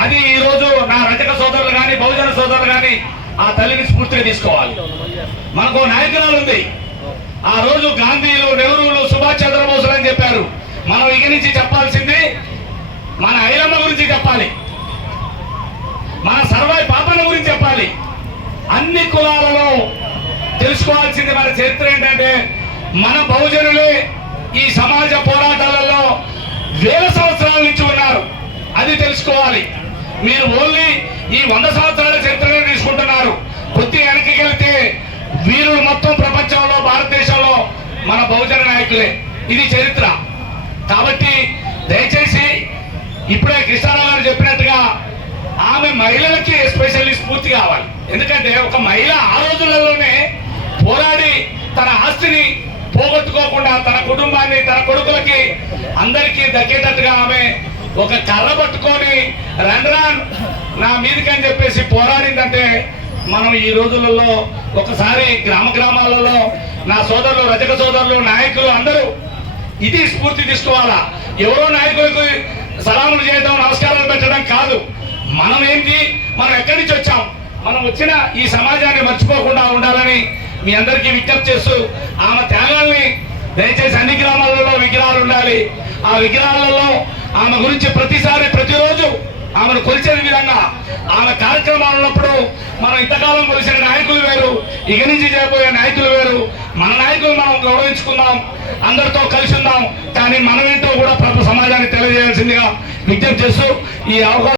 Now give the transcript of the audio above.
అది ఈ రోజు నా రచక సోదరులు కానీ బహుజన సోదరులు కానీ ఆ తల్లిని స్ఫూర్తిగా తీసుకోవాలి. మనకు నాయకురాలు ఉంది. ఆ రోజు గాంధీలు నెహ్రూలు సుభాష్ చంద్రబోసులు అని చెప్పారు. మనం ఇక నుంచి చెప్పాల్సింది మన ఐలమ్మ గురించి చెప్పాలి. మన సర్వాయి పాపల గురించి చెప్పాలి. అన్ని కులాలలో తెలుసుకోవాల్సింది మన చరిత్ర ఏంటంటే మన బహుజనులే ఈ సమాజ పోరాటాలలో వేల సంవత్సరాల నుంచి ఉన్నారు. అది తెలుసుకోవాలి. మీరు ఓన్లీ ఈ వంద సంవత్సరాల చరిత్రనే తీసుకుంటున్నారు. కొద్ది వెనక్కి వెళ్తే వీరులు మొత్తం ప్రపంచంలో భారతదేశంలో మన బహుజన నాయకులే. ఇది చరిత్ర. కాబట్టి దయచేసి ఇప్పుడే కృష్ణారావు గారు చెప్పినట్టుగా ఆమె మహిళలకి ఎస్పెషల్లీ స్ఫూర్తి కావాలి. ఎందుకంటే ఒక మహిళ ఆ రోజులలోనే పోరాడి తన ఆస్తిని పోగొట్టుకోకుండా తన కుటుంబాన్ని తన కొడుకులకి అందరికీ దక్కేటట్టుగా ఆమె ఒక కర్ర పట్టుకొని రండ్రాన్ నా మీదకి అని చెప్పేసి పోరాడిందంటే మనం ఈ రోజులలో ఒకసారి గ్రామ గ్రామాలలో నా సోదరులు రజక సోదరులు నాయకులు అందరూ ఇది స్ఫూర్తి తీసుకోవాలా? ఎవరో నాయకులకు సలాములు చేయడం నమస్కారాలు పెట్టడం కాదు. మనం ఏంటి మనం ఎక్కడి నుంచి వచ్చాం? మనం వచ్చిన ఈ సమాజాన్ని మర్చిపోకుండా ఉండాలని మీ అందరికీ విజ్ఞప్తి చేస్తూ ఆమె త్యాగాల్ని దయచేసి అన్ని గ్రామాలలో విగ్రహాలు ఉండాలి. ఆ విగ్రహాలలో ఆమె గురించి ప్రతిసారి ప్రతిరోజు ఆమెను కొలిచే విధంగా. ఆమె కార్యక్రమాలు ఉన్నప్పుడు మనం ఇంతకాలం కొలిసిన నాయకులు వేరు ఇక నుంచి చేయబోయే నాయకులు వేరు. మన నాయకులు మనం గౌరవించుకుందాం అందరితో కలిసి ఉందాం. కానీ మనమేంటో కూడా ప్రభుత్వ సమాజానికి తెలియజేయాల్సిందిగా విజ్ఞప్తి చేస్తూ ఈ అవకాశం